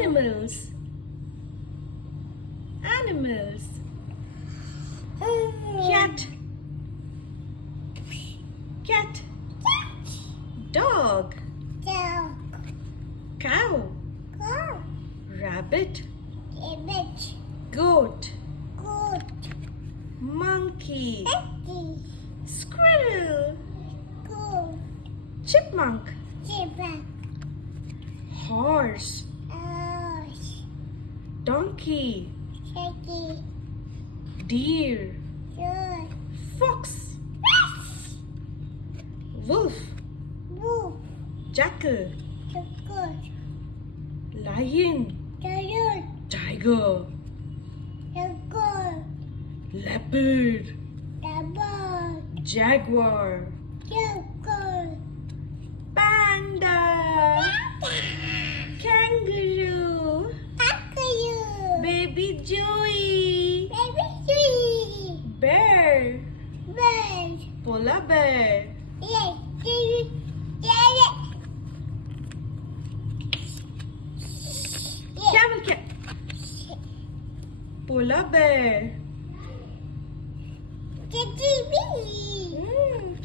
Animals. Animals. Cat. Cat. Dog. Cow. Rabbit. Goat. Monkey. Squirrel. Chipmunk. Horse. Donkey. Deer. Fox. Wolf. Jackal. Lion. Tiger. Leopard. Jaguar. Panda. Kangaroo. Baby Joey. Bear. Polar bear. Camel cat. Polar bear.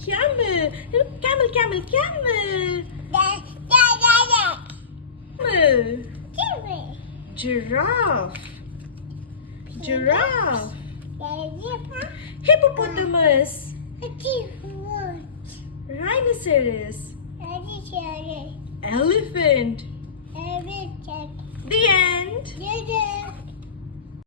Camel. Camel. Camel. Giraffe. Hippopotamus. Rhinoceros. Elephant. The end.